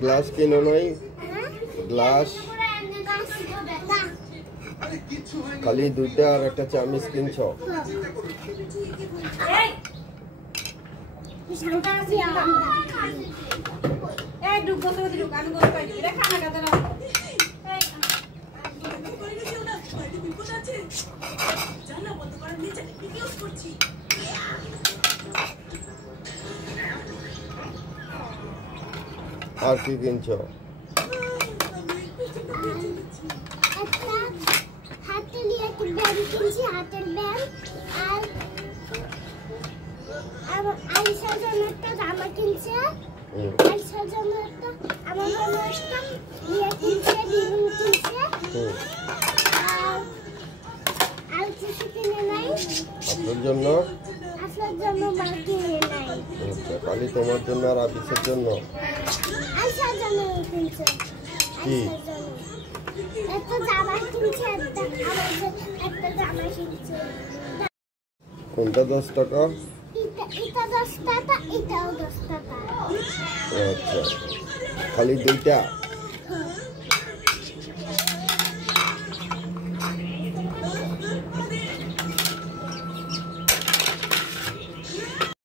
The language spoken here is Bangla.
গ্লাস কিনো নাই? গ্লাস খালি দুইটা আর একটা চামচ কিনছ? আর কি কিনছ? আইসার জন্য একটা জামা কিনছে, আইসার জন্য একটা আমার জন্য একটা ইয়ে কিনছে, বেলুন কিনছে, আর কিছু কিনে নাই। আপনার জন্য? আপনার জন্য মা কিনে নাই। আচ্ছা, খালি তোমার জন্য আর আবিসের জন্য? আইসার জন্য কিনছে। কি? একটা জামা কিনছে, একটা জামা কিনছে। কোনটা 10 টাকা? এটা 10 টাকা, এটাও 10 টাকা। আচ্ছা, খালি দুইটা?